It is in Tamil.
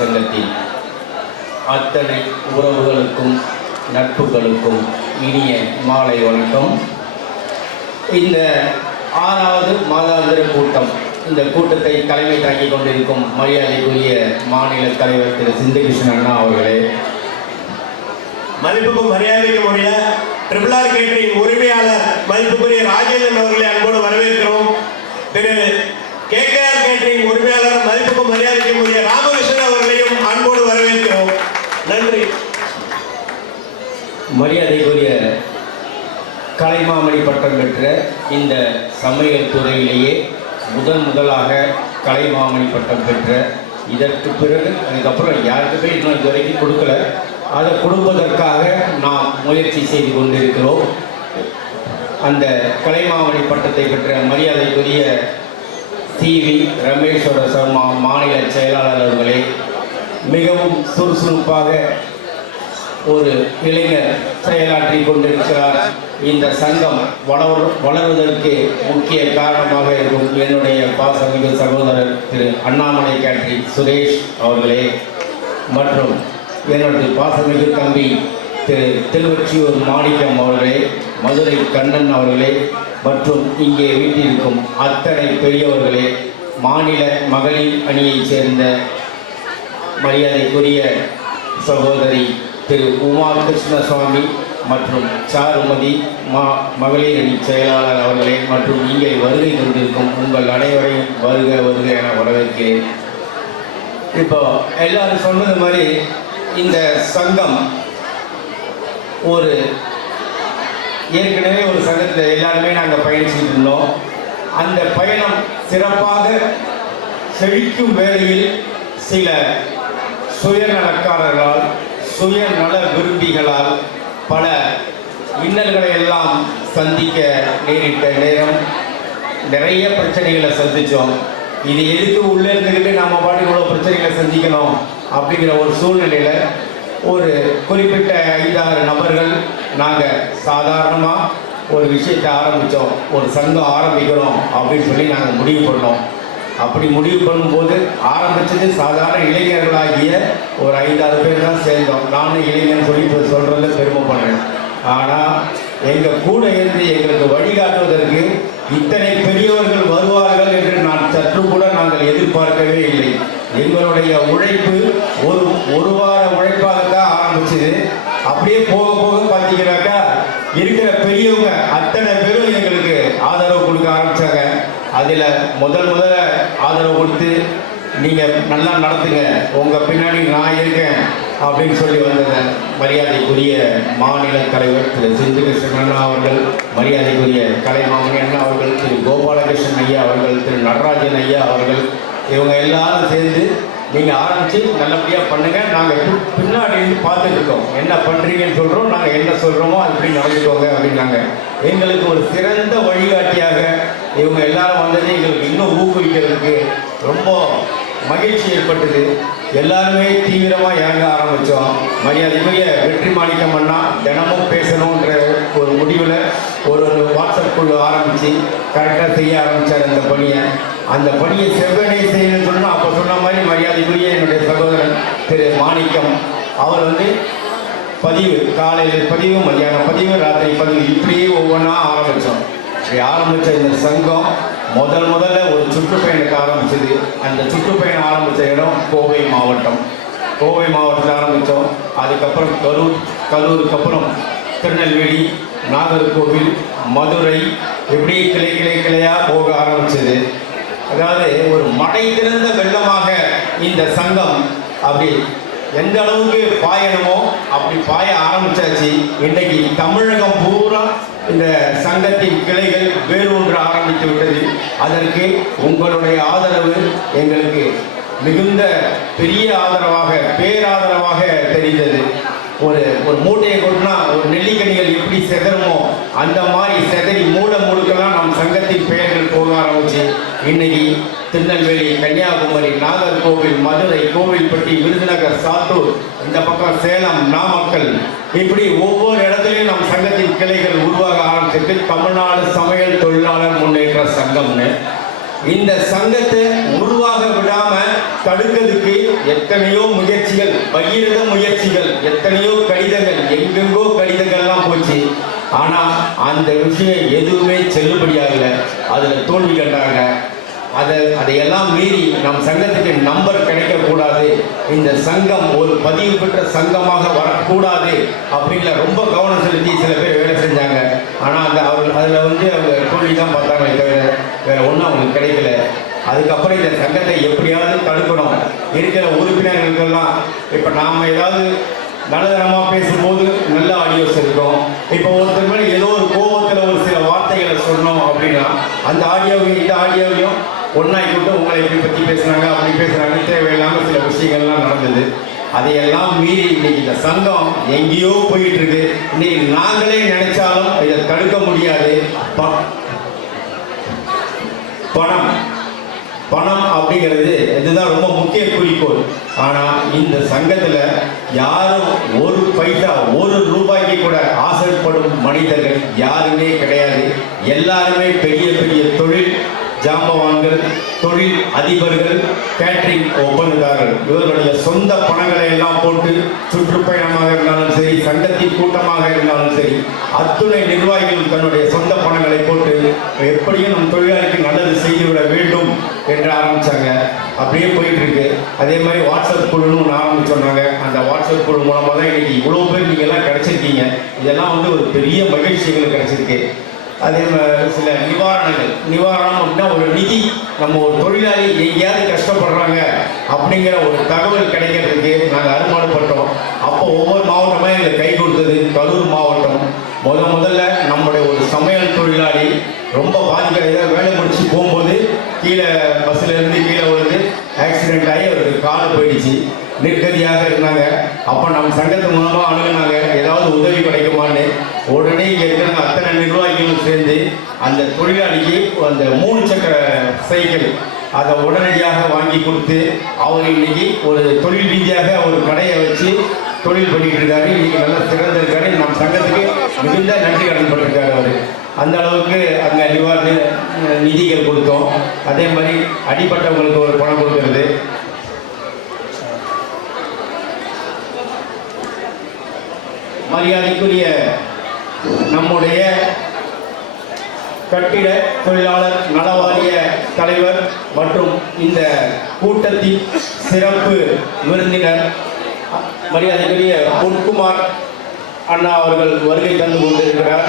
சங்கத்தின் அத்தனை உறவுகளுக்கும் நட்புகளுக்கும் இனிய மாலை வணக்கம். இந்த ஆறாவது மாதாந்திர கூட்டம் இந்த கூட்டத்தை தலைமை தாங்கிக் கொண்டிருக்கும் மரியாதைக்குரிய மாநில தலைவர் திரு சிந்தகிருஷ்ணன் அண்ணா அவர்களே. மதிப்புக்கும் மரியாதைக்கும் உரிய ட்ரிபிள் ஆர் கேட்டரிங் உரிமையாளர் மதிப்புக்குரிய ராஜேந்திரன் அவர்களை அன்போடு வரவேற்கிறோம். Thiru K K R catering உரிமையாளர் மதிப்புக்கும் மரியாதைக்கும் உரிய ராம வரவேற்கிறோம். நன்றி. மரியாதைக்குரிய கலைமாமணி பட்டம் பெற்ற இந்த சமையல் துறையிலேயே முதன் முதலாக கலைமாமணி பட்டம் பெற்ற இதற்கு பிறகு அதுக்கப்புறம் யாருக்குமே இன்னும் இது வரைக்கும் கொடுக்கல அதை கொடுப்பதற்காக நாம் முயற்சி செய்து கொண்டிருக்கிறோம். அந்த கலைமாமணி பட்டத்தை பெற்ற மரியாதைக்குரிய சிவி ரமேஸ்வர சர்மா மாநில செயலாளர் அவர்களே மிகவும் சுறுசுறுப்பாக ஒரு இளைஞர் செயலாற்றி கொண்டிருக்கிறார். இந்த சங்கம் வளர் வளர்வதற்கு முக்கிய காரணமாக இருக்கும் என்னுடைய பாசமிகு சகோதரர் திரு அண்ணாமலை கேட்ரி சுரேஷ் அவர்களே மற்றும் என்னுடைய பாசமிகு தம்பி திரு திருவொற்றியூர் மாணிக்கம் அவர்களே மதுரை கண்ணன் அவர்களே மற்றும் இங்கே வீட்டிற்கும் அத்தனை பெரியவர்களே மாநில மகளிர் அணியைச் சேர்ந்த மரியாதைக்குரிய சகோதரி திரு உமா கிருஷ்ணசுவாமி மற்றும் சாருமதி மா மகளிர் அணி செயலாளர் அவர்களே மற்றும் இங்கே வருகை கொண்டிருக்கும் உங்கள் அனைவரையும் வருக வருக என வரவேற்கிறேன். இப்போ எல்லாரும் சொன்னது மாதிரி இந்த சங்கம் ஒரு ஏற்கனவே ஒரு சங்கத்தில் எல்லாருமே நாங்கள் பயணிச்சுட்டு இருந்தோம். அந்த பயணம் சிறப்பாக செழிக்கும் வேளையில் சில சுயநலக்காரர்களால் சுயநல விரும்பிகளால் பல இன்னல்களை எல்லாம் சந்திக்க நேரிட்ட நேரம் நிறைய பிரச்சனைகளை சந்தித்தோம் இது எதுக்கு உள்ளே இருந்துக்கிட்டு நம்ம பாட்டு இவ்வளோ பிரச்சனைகளை சந்திக்கணும் அப்படிங்கிற ஒரு சூழ்நிலையில் ஒரு குறிப்பிட்ட ஐந்தாறு நபர்கள் நாங்கள் சாதாரணமாக ஒரு விஷயத்தை ஆரம்பித்தோம் ஒரு சங்கம் ஆரம்பிக்கிறோம் அப்படின்னு சொல்லி நாங்கள் முடிவு பண்ணோம். அப்படி முடிவு பண்ணும்போது ஆரம்பிச்சது சாதாரண இளைஞர்களாகிய ஒரு ஐந்தாறு பேர் தான் சேர்ந்தோம். நானும் இளைஞன் சொல்லி இப்போ சொல்கிறதுல பெருமைப்படுறேன். ஆனால் எங்கள் கூட இருந்து எங்களுக்கு வழிகாட்டுவதற்கு இத்தனை பெரியவர்கள் வருவார்கள் என்று நான் சற்று கூட நாங்கள் எதிர்பார்க்கவே இல்லை. எங்களுடைய உழைப்பு ஒரு ஒரு வார உழைப்பாகத்தான் ஆரம்பிச்சது. அப்படியே போக போக பார்த்தீங்கன்னாக்கா இருக்கிற பெரியவங்க அத்தனை பேரும் எங்களுக்கு ஆதரவு கொடுக்க ஆரம்பிச்சாங்க. அதில் முதல் முதல்ல ஆதரவு கொடுத்து நீங்கள் நல்லா நடத்துங்க. உங்கள் பின்னாடி நான் இருக்கேன் அப்படின்னு சொல்லி வந்த மரியாதைக்குரிய மாநில தலைவர் திரு சிந்துகிருஷ்ணன் அண்ணா அவர்கள் மரியாதைக்குரிய கலைமாமணி அண்ணா அவர்கள் திரு கோபாலகிருஷ்ணன் ஐயா அவர்கள் திரு நடராஜன் ஐயா அவர்கள் இவங்க எல்லாரும் சேர்ந்து நீங்கள் ஆரம்பித்து நல்லபடியாக பண்ணுங்கள் நாங்கள் பின்னாடி இருந்து பார்த்துட்டு என்ன பண்ணுறீங்கன்னு சொல்கிறோம் நாங்கள் என்ன சொல்கிறோமோ அப்படி நடந்துக்கோங்க அப்படின்னாங்க. எங்களுக்கு ஒரு சிறந்த வழிகாட்டியாக இவங்க எல்லாரும் வந்தது. எங்களுக்கு இன்னும் ஊக்குவிக்கிறதுக்கு ரொம்ப மகிழ்ச்சி ஏற்பட்டது. எல்லாருமே தீவிரமாக இறங்க ஆரம்பித்தோம் மரியாதைக்குரிய வெற்றி மாணிக்கம் அண்ணா தினமும் பேசணுன்ற ஒரு முடிவில் ஒரு ஒரு வாட்ஸ்அப் குழு ஆரம்பித்து கரெக்டாக செய்ய ஆரம்பித்தார் அந்த பணியை. அந்த பணியை செவ்வனே செய்யணும்னு சொன்னால் அப்போ சொன்ன மாதிரி மரியாதைக்குரிய என்னுடைய சகோதரன் திரு மாணிக்கம். அவர் வந்து பதிவு காலையில் பதிவு மதியானம் பதிவு ராத்திரி பதிவு இப்படியே ஒவ்வொன்றா ஆரம்பித்தோம் இப்படி ஆரம்பித்த இந்த சங்கம் முதல் முதல்ல ஒரு சுற்றுப்பயணத்தை ஆரம்பிச்சது. அந்த சுற்றுப்பயணம் ஆரம்பித்த இடம் கோவை மாவட்டம். கோவை மாவட்டத்தில் ஆரம்பித்தோம். அதுக்கப்புறம் கரூர் கரூருக்கு அப்புறம் திருநெல்வேலி நாகர்கோவில் மதுரை இப்படி கிளை கிளை கிளையாக போக ஆரம்பிச்சது. அதாவது ஒரு மடை திறந்த வெள்ளமாக இந்த சங்கம் அப்படி எந்த அளவுக்கு பாயணுமோ அப்படி பாய ஆரம்பிச்சாச்சு. இன்றைக்கு தமிழகம் பூரா இந்த சங்கத்தின் கிளைகள் வேரூன்ற ஆரம்பித்து விட்டது. அதற்கு உங்களுடைய ஆதரவு எங்களுக்கு மிகுந்த பெரிய ஆதரவாக பேராதரவாக தெரிந்தது. ஒரு ஒரு மூட்டையை கொட்டினா ஒரு நெல்லிக்கனிகள் எப்படி செதறுமோ அந்த மாதிரி செதறி மூட முழுக்கெல்லாம் நம் சங்கத்தின் பெயர்கள் போக ஆரம்பிச்சு இன்னைக்கு திருநெல்வேலி கன்னியாகுமரி நாகர்கோவில் மதுரை கோவில்பட்டி விருதுநகர் சாத்தூர் இந்த பக்கம் சேலம் நாமக்கல். இப்படி ஒவ்வொரு இடத்துலையும் நம் சங்கத்தின் கிளைகள் உருவாக ஆரம்பிச்சிருக்கு. தமிழ்நாடு சமையல் தொழிலாளர் முன்னேற்ற சங்கம்னு. இந்த சங்கத்தை உருவாக விடாம தடுக்கிறதுக்கு எத்தனையோ முயற்சிகள் பகிரத முயற்சிகள் எத்தனையோ கடிதங்கள் எங்கெங்கோ கடிதங்கள்லாம் போச்சு. ஆனா அந்த விஷயம் எதுவுமே செல்லுபடியாகல. அதுல தோல்வி கண்டாங்க. அதை அதையெல்லாம் மீறி நம் சங்கத்துக்கு நம்பர் கிடைக்கக்கூடாது. இந்த சங்கம் ஒரு பதிவு பெற்ற சங்கமாக வரக்கூடாது அப்படின்ல ரொம்ப கவனம் செலுத்தி சில பேர் வேலை செஞ்சாங்க. ஆனால் அந்த அவர் அதில் வந்து அவங்க தோல்வி தான் பார்த்தாங்களே தவிர வேறு ஒன்றும் அவங்களுக்கு கிடைக்கல. அதுக்கப்புறம் இந்த சங்கத்தை எப்படியாவது தடுக்கணும். இருக்கிற உறுப்பினர்களுக்கெல்லாம் இப்போ நாம் ஏதாவது நல்லதனமாக பேசும்போது நல்ல ஆடியோஸ் இருக்கும் இப்போ ஒருத்தர் மேலே ஏதோ ஒரு கோபத்தில் ஒரு சில வார்த்தைகளை சொன்னோம் அப்படின்னா அந்த ஆடியோவையும் இந்த ஆடியோவையும் ஒன்றா கூட்டம் உங்களை இப்படி பற்றி பேசுகிறாங்க அப்படி பேசுகிறாங்க தேவையில்லாமல் சில விஷயங்கள்லாம் நடந்தது. அதையெல்லாம் மீறி இன்னைக்கு இந்த சங்கம் எங்கேயோ போயிட்டு இருக்கு இன்னைக்கு நாங்களே நினைச்சாலும் இதை தடுக்க முடியாது. பணம். பணம் அப்படிங்கிறது இதுதான் ரொம்ப முக்கிய குறிக்கோள். ஆனால் இந்த சங்கத்தில் யாரும் ஒரு பைசா ஒரு ரூபாய்க்கு கூட ஆசைப்படும் மனிதர்கள் யாருமே கிடையாது. எல்லாருமே பெரிய பெரிய தொழில் ஜாம்பவான்கள் தொழில் அதிபர்கள் கேட்டரிங் ஒப்பந்ததாரர்கள். இவர்களுடைய சொந்த பணங்களை எல்லாம் போட்டு சுற்றுப்பயணமாக இருந்தாலும் சரி சங்கத்தின் கூட்டமாக இருந்தாலும் சரி அத்துணை நிர்வாகிகள் தன்னுடைய சொந்த பணங்களை போட்டு எப்படியும் நம் தொழிலாளிக்கு நல்லது செய்துவிட வேண்டும் என்று ஆரம்பித்தாங்க அப்படியே போயிட்டு இருக்கு அதே மாதிரி வாட்ஸ்அப் குழுன்னு ஒன்று ஆரம்பிச்சு சொன்னாங்க. அந்த வாட்ஸ்அப் குழு மூலமாக தான் இன்னைக்கு இவ்வளோ பேர் நீங்கள் எல்லாம் கிடச்சிருக்கீங்க. இதெல்லாம் வந்து ஒரு பெரிய மகிழ்ச்சி எங்களுக்கு கிடச்சிருக்கு. அதே மாதிரி சில நிவாரணங்கள். நிவாரணம் அப்படின்னா ஒரு நிதி நம்ம ஒரு தொழிலாளி எங்கேயாவது கஷ்டப்படுறாங்க அப்படிங்கிற ஒரு தகவல் கிடைக்கிறதுக்கு நாங்கள் அனுமானப்பட்டோம் அப்போ ஒவ்வொரு மாவட்டமாக எங்களுக்கு கை கொடுத்தது கரூர் மாவட்டம். முத முதல்ல நம்முடைய ஒரு சமையல் தொழிலாளி ரொம்ப பாதிக்க வேலை முடிச்சு போகும்போது கீழே பஸ்ஸில் இருந்து கீழே விழுந்து ஆக்சிடென்ட் ஆகி அவருக்கு கால் போயிடுச்சு. நிர்கதியாக இருந்தாங்க. அப்போ நம்ம சங்கத்து மூலமாக அணுகுனாங்க. ஏதாவது உதவி கிடைக்குமான்னு. உடனே இங்கே இருக்கிற அத்தனை நிர்வாகிகளும் சேர்ந்து அந்த தொழிலாளிக்கு அந்த மூணு சக்கர சைக்கிள் அதை உடனடியாக வாங்கி கொடுத்து அவர் இன்னைக்கு ஒரு தொழில் ரீதியாக ஒரு கடையை வச்சு தொழில் பண்ணிட்டு இருக்காரு. இன்னைக்கு நல்லா சிறந்திருக்காரு நம் நம்ம சங்கத்துக்கு மிகுந்த நன்றி கடன் பட்டிருக்காரு அவர். அந்த அளவுக்கு அங்கே நிவாரண நிதிகள் கொடுத்தோம். அதே மாதிரி அடிப்பட்டவங்களுக்கு ஒரு பணம் கொடுக்கறது. மரியாதைக்குரிய நம்முடைய கட்டிட தொழிலாளர் நலவாரிய தலைவர் மற்றும் இந்த கூட்டத்தின் சிறப்பு விருந்தினர் மரியாதைக்குரிய பொன்குமார் அண்ணா அவர்கள் வருகை தந்து கொண்டிருக்கிறார்.